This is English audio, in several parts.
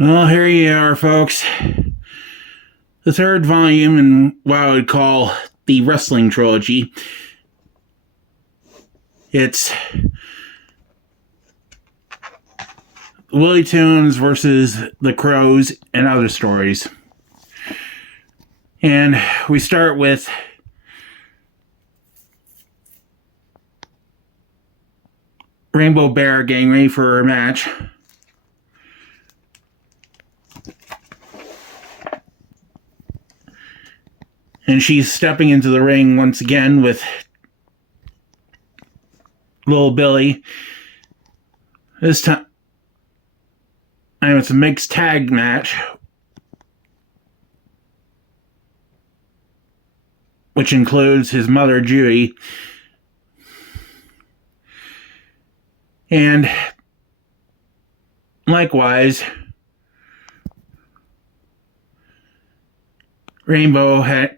Well, here you are, folks. The third volume in what I would call the Wrestling Trilogy. It's Willytoons versus the Crows and other stories. And we start with Rainbow Bear getting ready for a match. And she's stepping into the ring once again with little Billy. This time, and it's a mixed tag match, which includes his mother, Judy. And likewise, Rainbow had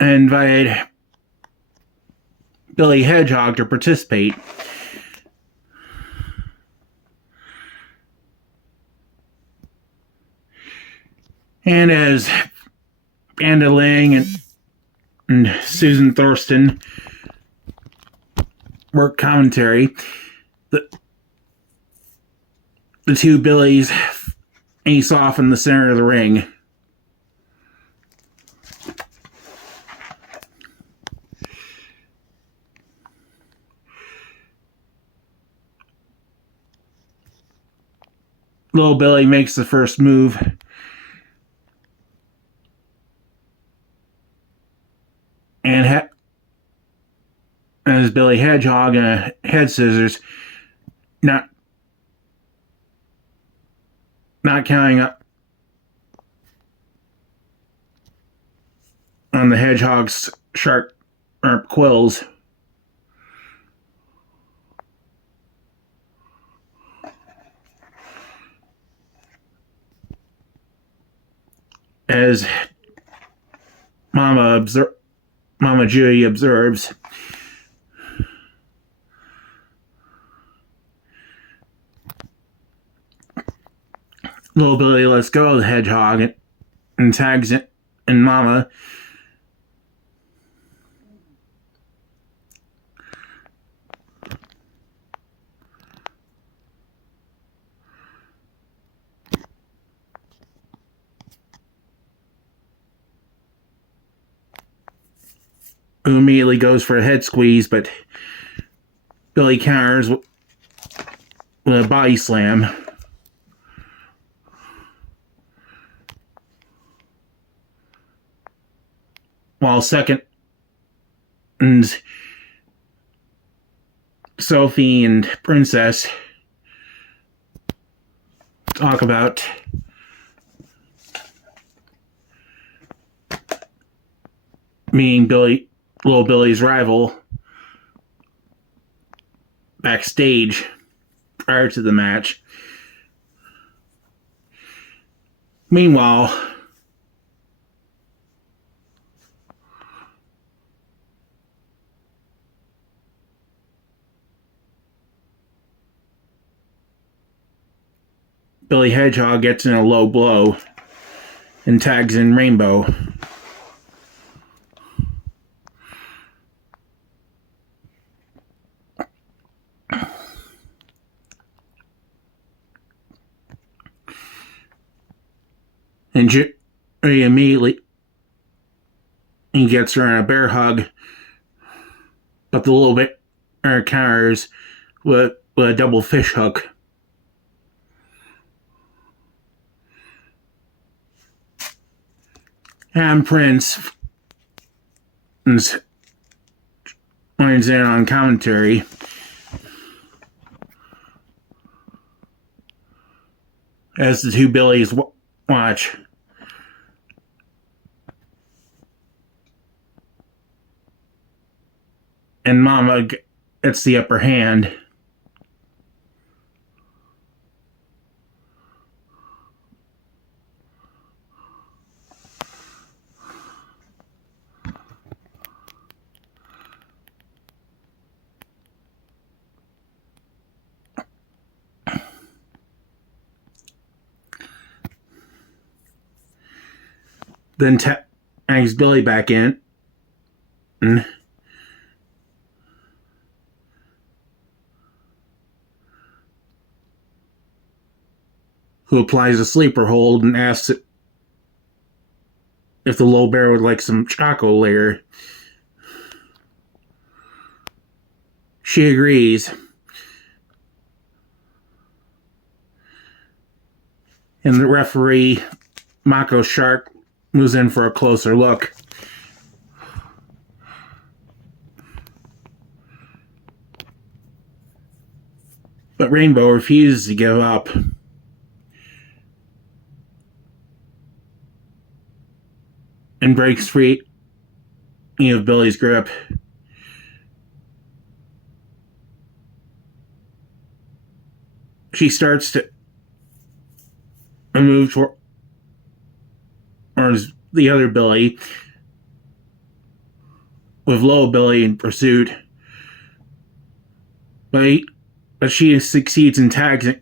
invited Billy Hedgehog to participate. And as Banda Lang and Susan Thurston work commentary, the two Billies ace off in the center of the ring. Little Billy makes the first move. And as Billy Hedgehog and a head scissors, not counting up on the Hedgehog's sharp quills. As Mama Judy observes, little Billy lets go of the Hedgehog and tags it in Mama. Who immediately goes for a head squeeze, but Billy counters with a body slam. While second, and Sophie and Princess talk about meeting little Billy's rival backstage prior to the match. Meanwhile, Billy Hedgehog gets in a low blow and tags in Rainbow. And Jerry immediately gets her in a bear hug, but the little bit counters with a double fish hook. And Prince joins in on commentary. As the two Billies watch. And Mama gets the upper hand. then tags Billy back in, who applies a sleeper hold and asks if the little bear would like some Choco later. She agrees. And the referee, Mako Shark, moves in for a closer look. But Rainbow refuses to give up. And breaks free of Billy's grip. She starts to move towards the other Billy, with Low Billy in pursuit. But she succeeds in tagging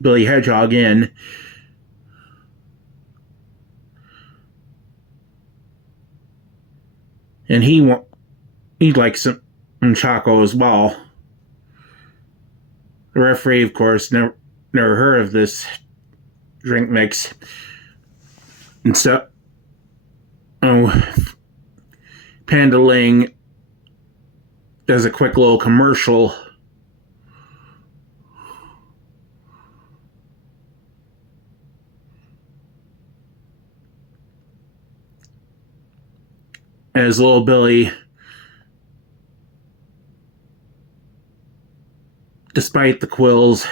Billy Hedgehog in. And he'd like some Choco as well. The referee, of course, never heard of this drink mix. And so, Panda Ling does a quick little commercial. As little Billy, despite the quills,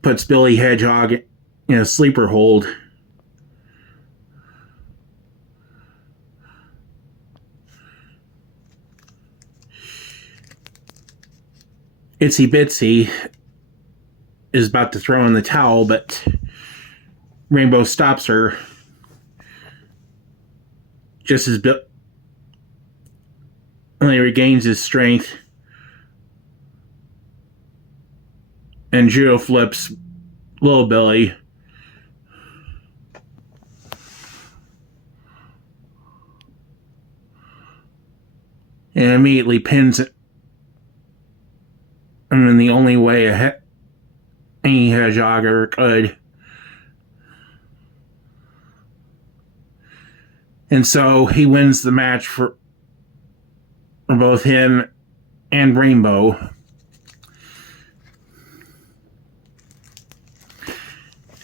puts Billy Hedgehog in a sleeper hold. Itsy Bitsy is about to throw in the towel, but Rainbow stops her. Just as Billy regains his strength, and judo flips Little Billy. And immediately pins him in the only way any hedgehog ever could. And so he wins the match for both him and Rainbow.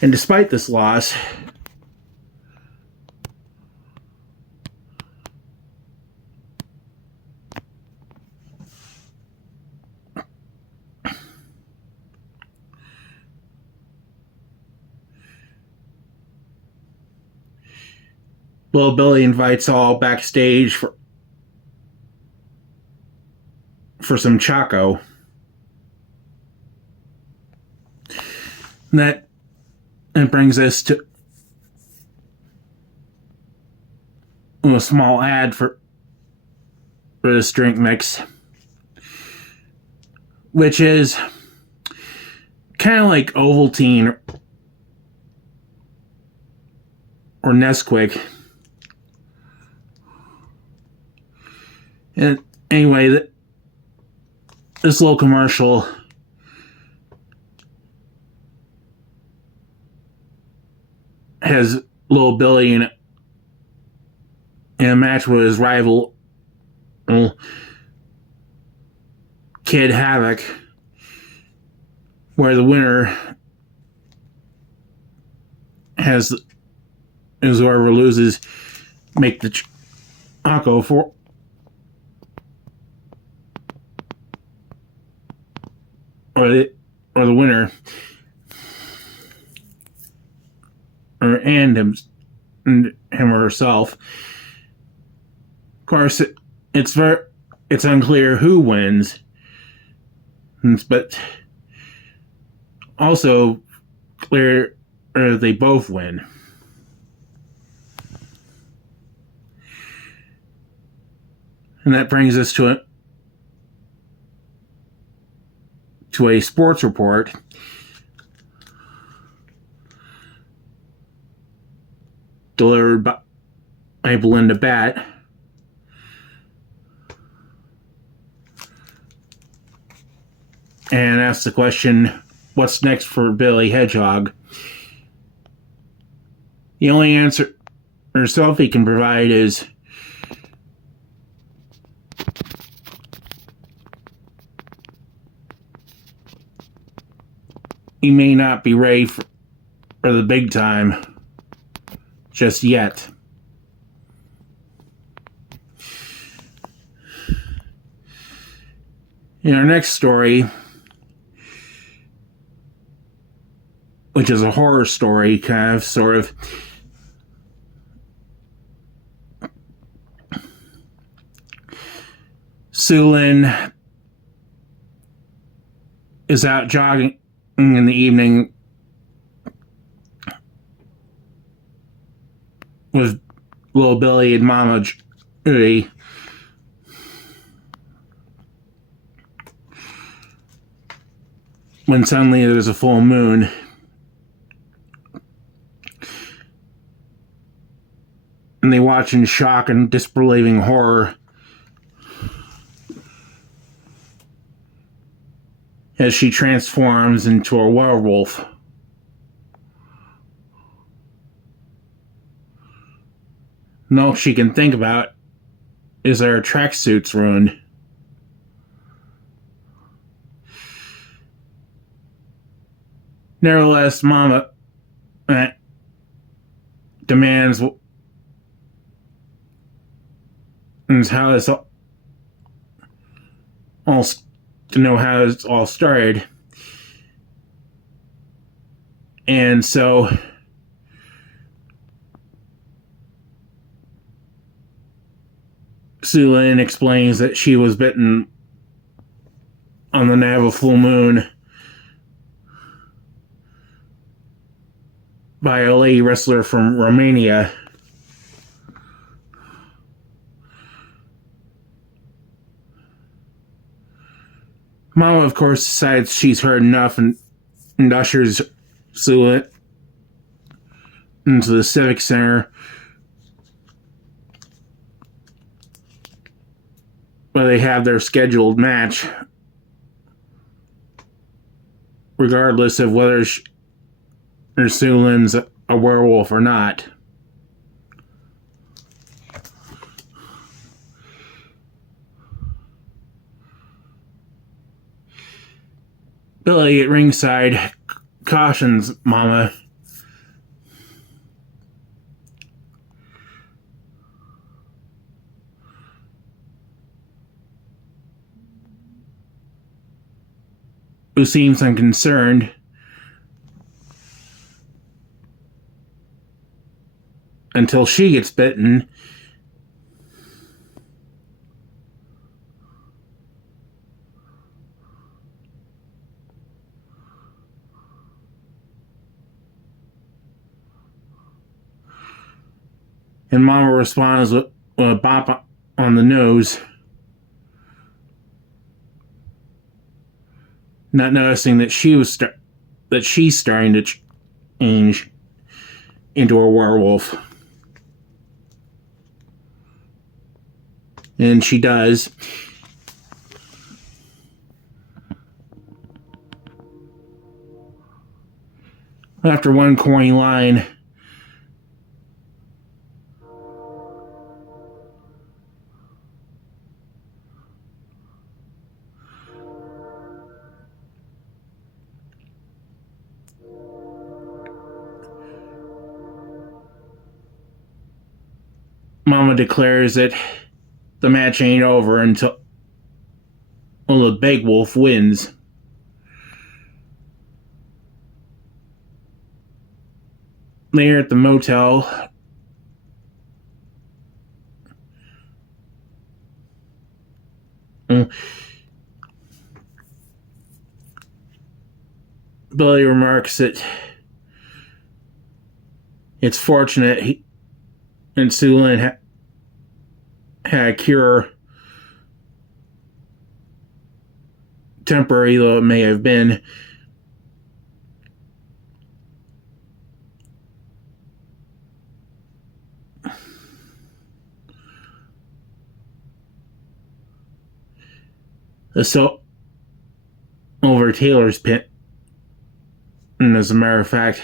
And despite this loss, Little Billy invites all backstage for some Choco. And that brings us to a small ad for this drink mix, which is kind of like Ovaltine or Nesquik. And anyway, this little commercial has Little Billy in a match with his rival, Kid Havoc, where the winner is whoever loses make the Choco for or the winner, and him or herself. Of course, it's unclear who wins, but also clear they both win. And that brings us to a sports report. delivered by Belinda Bat. And asks the question, what's next for Billy Hedgehog? The only answer herself he can provide is he may not be ready for the big time just yet. In our next story, which is a horror story, kind of, sort of, Sulin is out jogging in the evening with little Billy and Mama Judy. When suddenly there's a full moon. And they watch in shock and disbelieving horror as she transforms into a werewolf. And all she can think about is her tracksuit's ruined. Nevertheless, Mama demands how this all to know how it's all started. And so Sulin explains that she was bitten on the night of a full moon by a lady wrestler from Romania. Mama, of course, decides she's heard enough and ushers Sulin into the Civic Center, where they have their scheduled match, regardless of whether Sulin's a werewolf or not. Billy at ringside cautions Mama who seems unconcerned until she gets bitten. And Mama responds with a bop on the nose, not noticing that she's starting to change into a werewolf. And she does. After one corny line, Mama declares that the match ain't over until the big wolf wins. Later at the motel, Billy remarks that it's fortunate he and Sulin had a cure, temporary though it may have been. the over Taylor's pit. And as a matter of fact,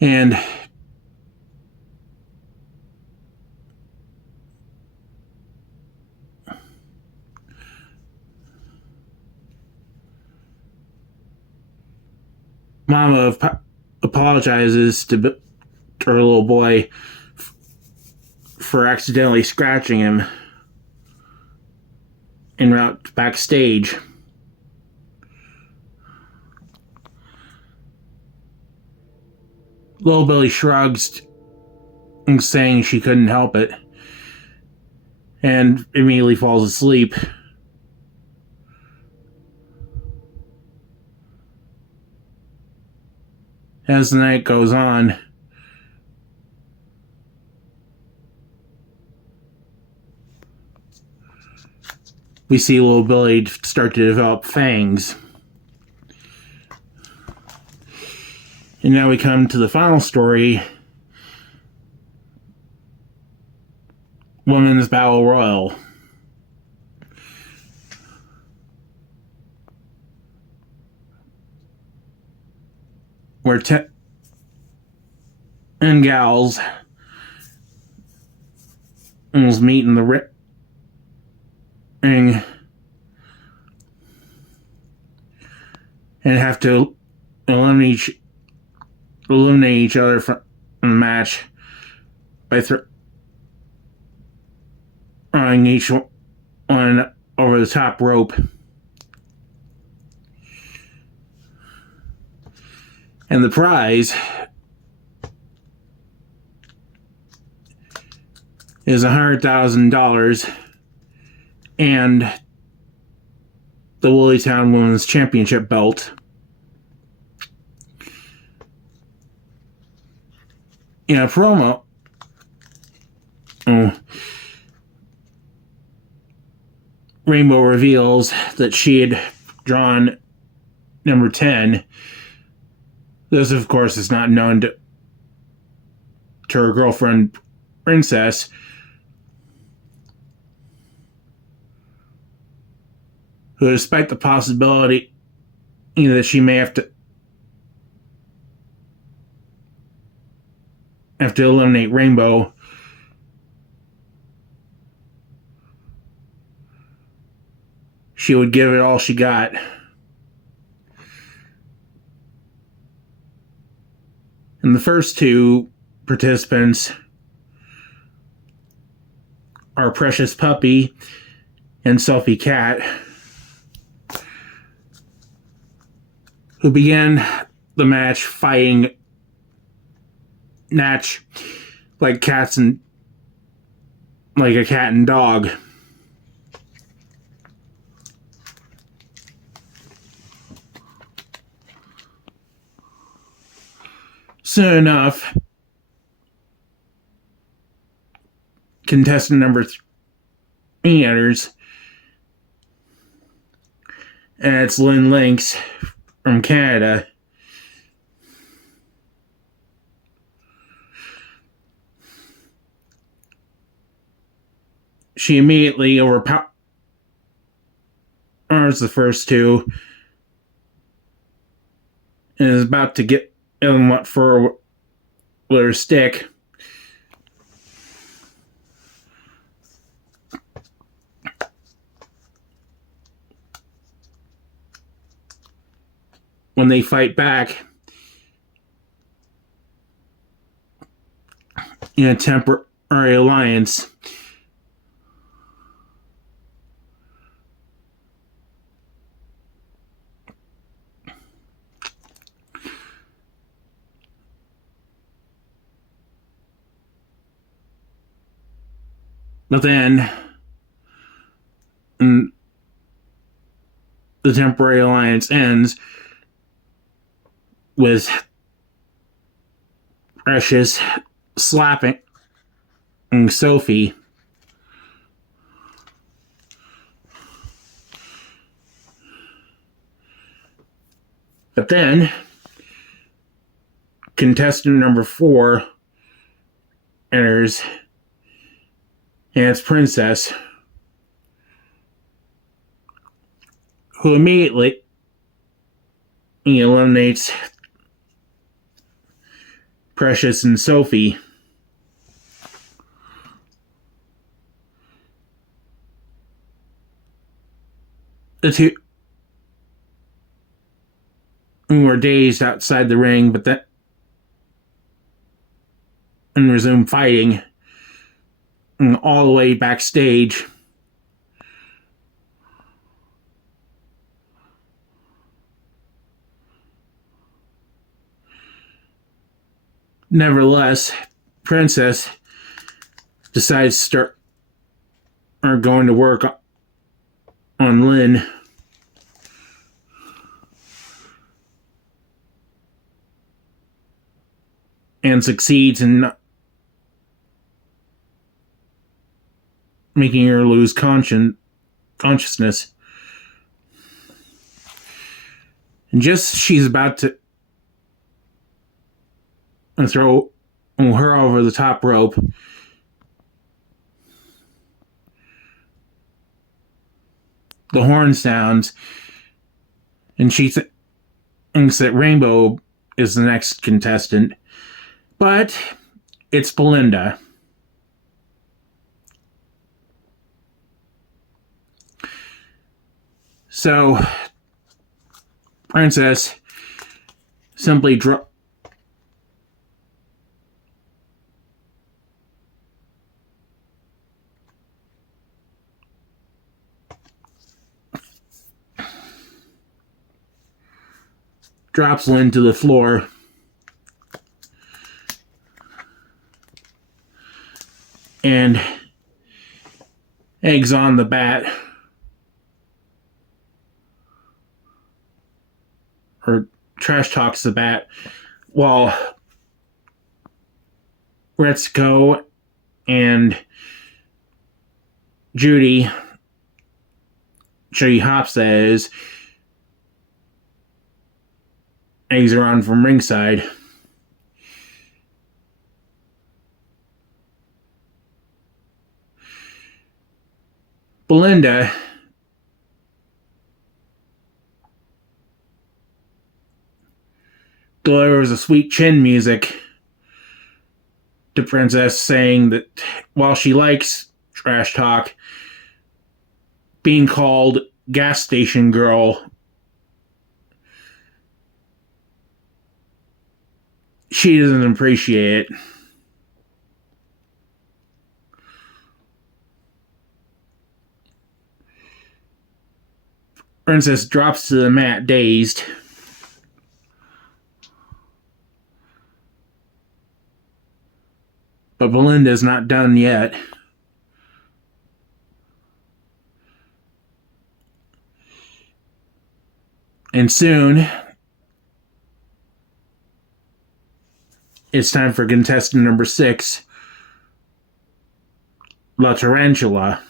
and Mama apologizes to her little boy for accidentally scratching him en route backstage. Little Billy shrugs, saying she couldn't help it, and immediately falls asleep. As the night goes on, we see little Billy start to develop fangs. And now we come to the final story, Women's Battle Royale. Where 10 gals almost meet in the ring and have to eliminate each other from the match by throwing each one over the top rope. And the prize is $100,000 and the Willytown Women's Championship belt. In a promo, Rainbow reveals that she had drawn number 10. This, of course, is not known to her girlfriend, Princess, who, despite the possibility that she may have to eliminate Rainbow, she would give it all she got. And the first two participants are Precious Puppy and Selfie Cat, who began the match fighting Natch like a cat and dog. Soon enough, contestant number 3 enters, and it's Lynn Lynx from Canada. She immediately overpowers the first two and is about to get him what for with her stick. When they fight back in a temporary alliance, but then the temporary alliance ends with Precious slapping Sophie. But then, contestant number 4 enters, and it's Princess, who immediately eliminates Precious and Sophie. The two were dazed outside the ring, but then and resumed fighting all the way backstage. Nevertheless, Princess decides to start going to work on Lynn. And succeeds in making her lose consciousness. And just as she's about to throw her over the top rope, the horn sounds, and she thinks that Rainbow is the next contestant. But it's Belinda. So, Princess simply drops Lynn to the floor. And eggs on the Bat, or trash talks the Bat, while Retzko and Judy Hops says eggs her on from ringside. Belinda delivers a sweet chin music to Princess, saying that while she likes trash talk, being called gas station girl, she doesn't appreciate it. Princess drops to the mat, dazed. But Belinda's not done yet. And soon, it's time for contestant number 6, La Tarantula.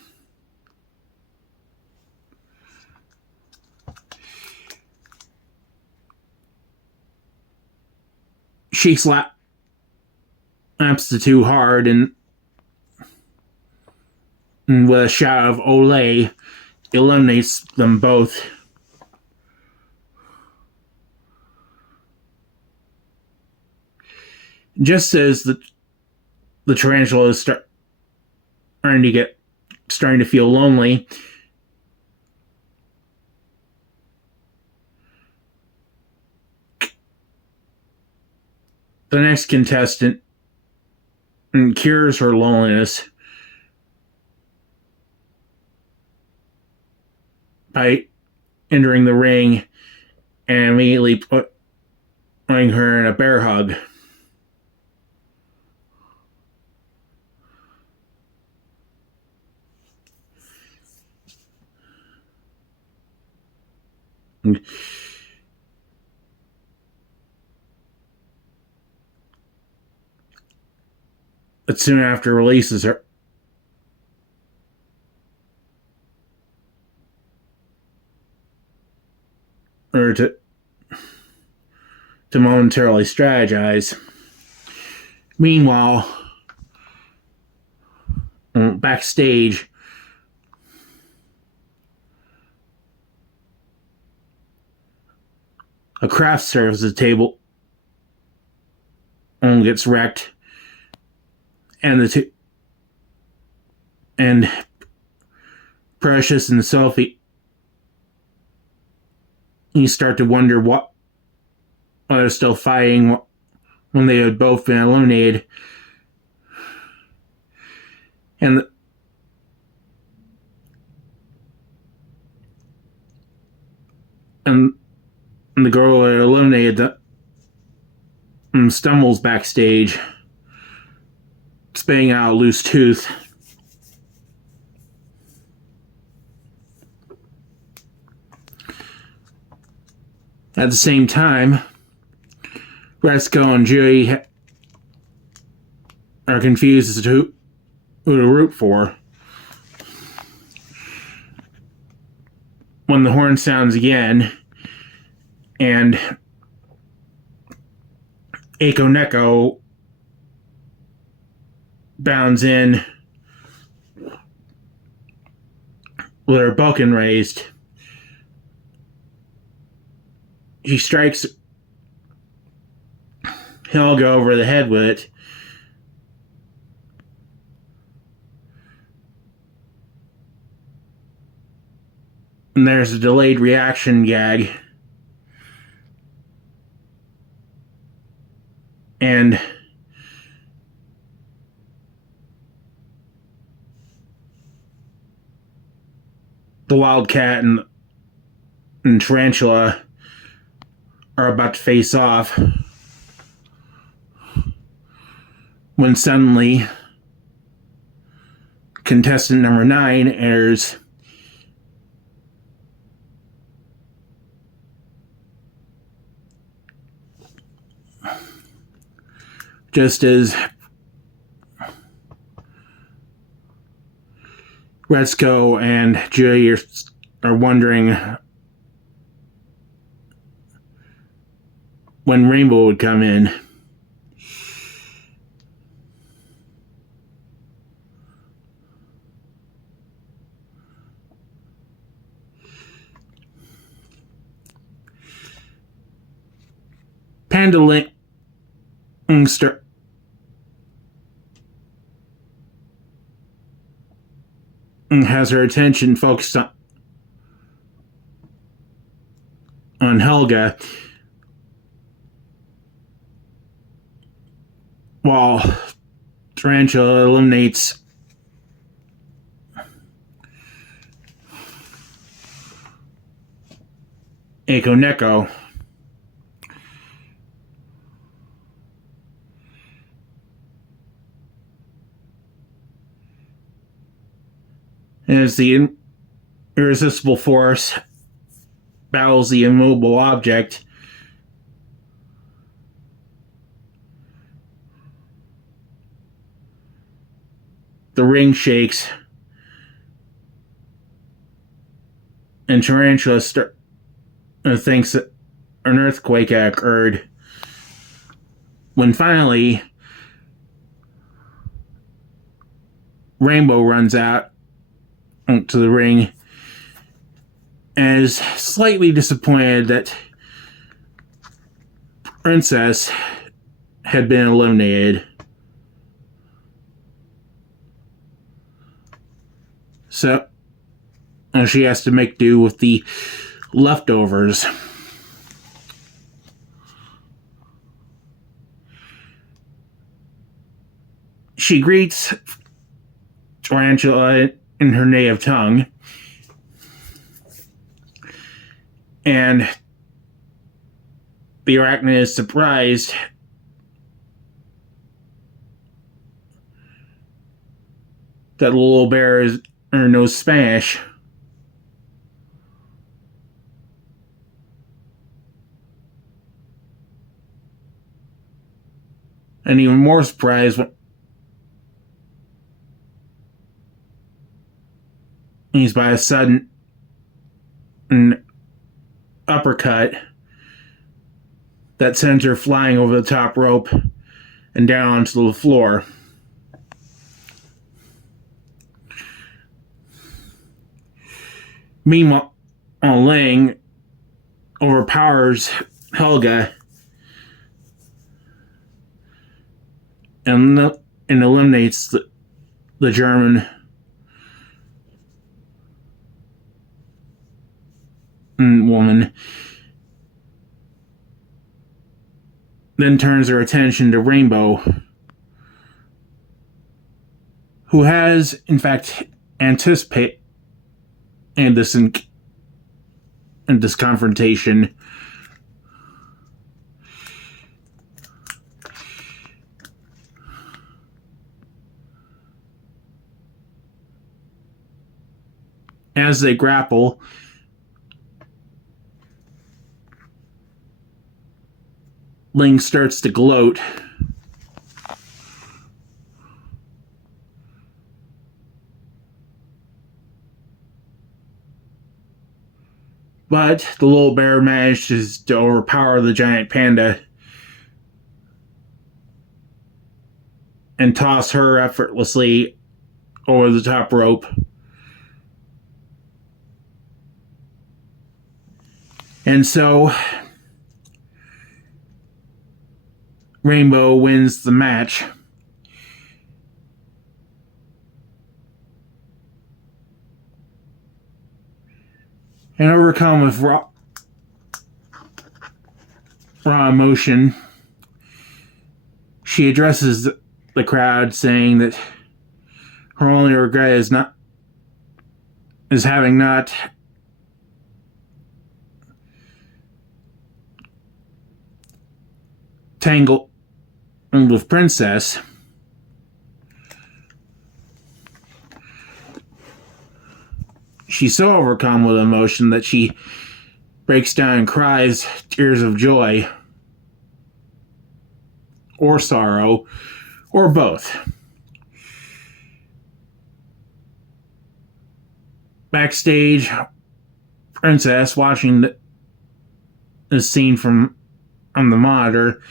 She slaps the two hard, and with a shout of Olay, eliminates them both. Just as the tarantula is starting to feel lonely, the next contestant cures her loneliness by entering the ring and immediately putting her in a bear hug. But soon after releases her to to momentarily strategize. Meanwhile, backstage, a craft services table gets wrecked, and and Precious and Sophie, you start to wonder why they're still fighting when they had both been eliminated. And the girl that eliminated stumbles backstage, spitting out a loose tooth. At the same time, Resco and Judy are confused as to who to root for. When the horn sounds again, and Ako Neko bounds in with her bokken raised, she strikes Helga over the head with it. And there's a delayed reaction gag. And the Wildcat and Tarantula are about to face off when suddenly contestant number 9 airs. Just as Resco and Judy are wondering when Rainbow would come in. Panda Linkster has her attention focused on Helga, while Tarantula eliminates Ako Neko. As the irresistible force battles the immovable object, the ring shakes, and Tarantula thinks that an earthquake had occurred. When finally Rainbow runs out to the ring and is slightly disappointed that Princess had been eliminated. So she has to make do with the leftovers. She greets Tarantula in her native tongue, and the arachnid is surprised that the little bear knows Spanish. And even more surprised when he's by a sudden uppercut that sends her flying over the top rope and down onto the floor. Meanwhile, Lang overpowers Helga and eliminates the German woman. Then turns her attention to Rainbow, who has, in fact, anticipated this confrontation. As they grapple, Ling starts to gloat. But the little bear manages to overpower the giant panda and toss her effortlessly over the top rope. And so Rainbow wins the match. And overcome with raw emotion, she addresses the crowd, saying that her only regret is having not tangled with Princess. She's so overcome with emotion that she breaks down and cries tears of joy or sorrow or both. Backstage, Princess, watching the scene on the monitor,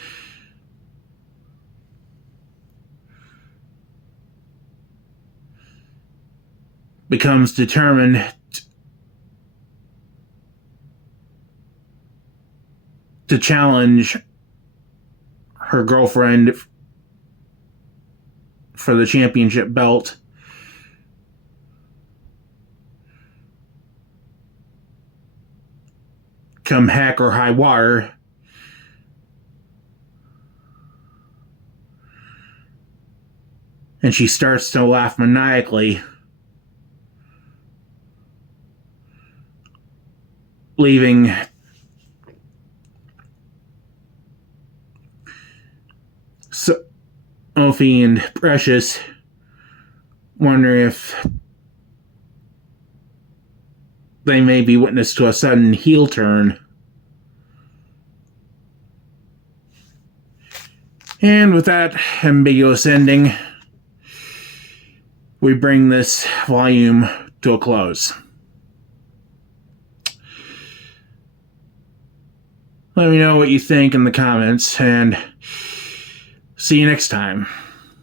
becomes determined to challenge her girlfriend for the championship belt. Come heck or high water. And she starts to laugh maniacally, leaving Sophie and Precious wondering if they may be witness to a sudden heel turn. And with that ambiguous ending, we bring this volume to a close. Let me know what you think in the comments, and see you next time.